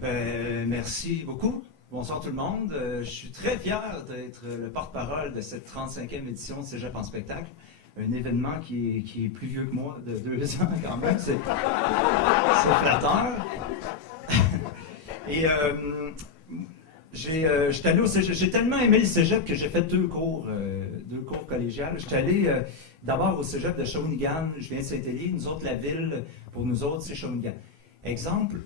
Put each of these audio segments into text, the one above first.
Merci beaucoup. Bonsoir tout le monde. Je suis très fier d'être le porte-parole de cette 35e édition de Cégep en spectacle. Un événement qui est plus vieux que moi, de 2 ans quand même. C'est flatteur. Et j'ai tellement aimé le Cégep que j'ai fait deux cours collégiales. J'étais allé d'abord au Cégep de Shawinigan. Je viens de Saint-Élie. Nous autres, la ville, pour nous autres, c'est Shawinigan. Exemple,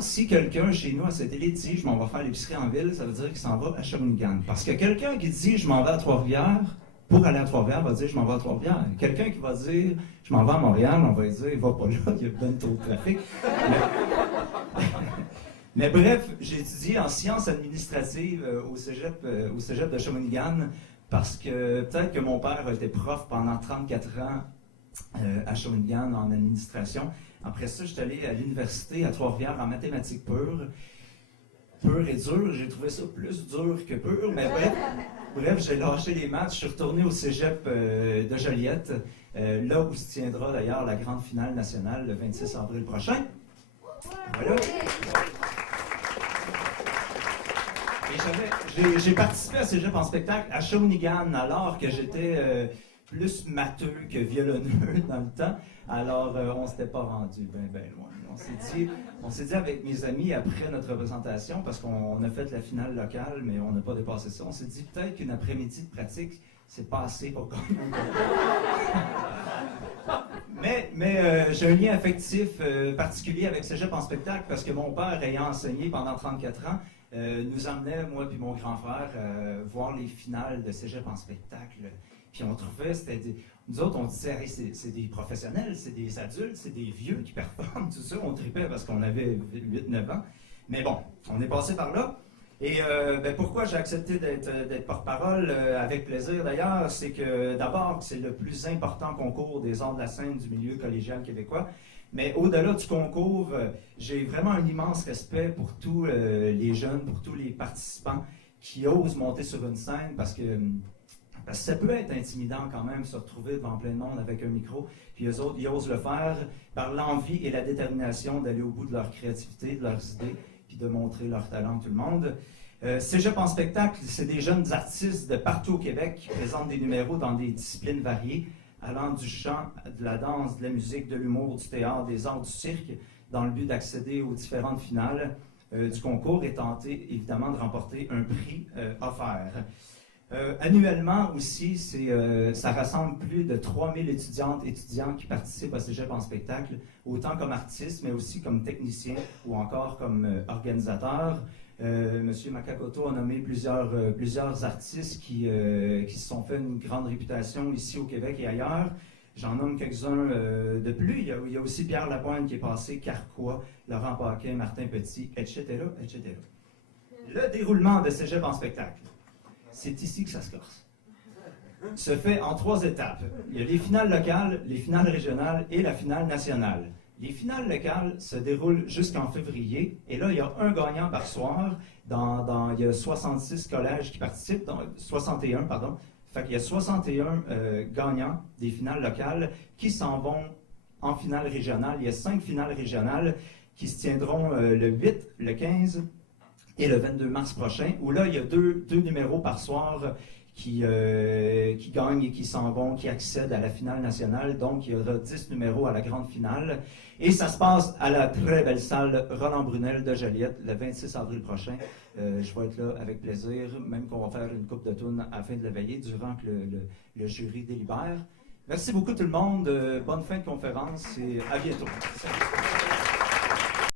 si quelqu'un chez nous à Saint-Élie dit « je m'en vais faire l'épicerie en ville », ça veut dire qu'il s'en va à Shawinigan. Parce que quelqu'un qui dit « je m'en vais à Trois-Rivières », pour aller à Trois-Rivières, va dire « je m'en vais à Trois-Rivières ». Quelqu'un qui va dire « je m'en vais à Montréal », on va dire « il va pas là, il y a bien trop de trafic ». Mais bref, j'ai étudié en sciences administratives au cégep de Shawinigan parce que peut-être que mon père a été prof pendant 34 ans à Shawinigan en administration. Après ça, j'étais allé à l'université à Trois-Rivières en mathématiques pures. Pur et dur, j'ai trouvé ça plus dur que pur, mais bref, j'ai lâché les maths. Je suis retourné au cégep de Joliette, là où se tiendra d'ailleurs la grande finale nationale le 26 avril prochain. Voilà. Et j'ai participé à Cégep en spectacle à Shawinigan alors que j'étais plus matheux que violonneux dans le temps. Alors, on ne s'était pas rendu bien loin. On s'est dit avec mes amis après notre représentation, parce qu'on a fait la finale locale, mais on n'a pas dépassé ça, on s'est dit peut-être qu'une après-midi de pratique, c'est pas assez pour gagner. Mais j'ai un lien affectif particulier avec Cégep en spectacle parce que mon père, ayant enseigné pendant 34 ans, nous emmenait, moi et mon grand frère, voir les finales de Cégep en spectacle. Puis on trouvait, nous autres, on disait, hey, c'est des professionnels, c'est des adultes, c'est des vieux qui performent, tout ça. On tripait parce qu'on avait 8-9 ans. Mais bon, on est passé par là. Et pourquoi j'ai accepté d'être porte-parole, avec plaisir d'ailleurs, c'est que d'abord, c'est le plus important concours des arts de la scène du milieu collégial québécois. Mais au-delà du concours, j'ai vraiment un immense respect pour tous les jeunes, pour tous les participants qui osent monter sur une scène parce que ça peut être intimidant quand même, se retrouver devant plein de monde avec un micro, puis eux autres, ils osent le faire par l'envie et la détermination d'aller au bout de leur créativité, de leurs idées, puis de montrer leur talent à tout le monde. Cégep en spectacle, c'est des jeunes artistes de partout au Québec qui présentent des numéros dans des disciplines variées, allant du chant, de la danse, de la musique, de l'humour, du théâtre, des arts du cirque, dans le but d'accéder aux différentes finales du concours et tenter évidemment de remporter un prix offert. Annuellement aussi, ça rassemble plus de 3000 étudiantes et étudiants qui participent à Cégep en spectacle, autant comme artistes, mais aussi comme techniciens ou encore comme organisateurs. Monsieur Makakoto a nommé plusieurs artistes qui se sont fait une grande réputation ici au Québec et ailleurs. J'en nomme quelques-uns de plus. Il y a aussi Pierre Lapointe qui est passé, Carquois, Laurent Paquin, Martin Petit, etc., etc. Le déroulement de Cégep en spectacle. C'est ici que ça se corse. Se fait en 3 étapes. Il y a les finales locales, les finales régionales et la finale nationale. Les finales locales se déroulent jusqu'en février, et là, il y a un gagnant par soir. Il y a 66 collèges qui participent, 61, pardon. Fait qu'il y a 61 gagnants des finales locales qui s'en vont en finale régionale. Il y a 5 finales régionales qui se tiendront le 8, le 15 et le 22 mars prochain, où là, il y a deux numéros par soir qui gagnent et qui s'en vont, qui accèdent à la finale nationale. Donc, il y aura 10 numéros à la grande finale. Et ça se passe à la très belle salle Roland Brunel de Joliette, le 26 avril prochain. Je vais être là avec plaisir, même qu'on va faire une coupe de tourne afin de la veiller durant que le jury délibère. Merci beaucoup tout le monde. Bonne fin de conférence et à bientôt.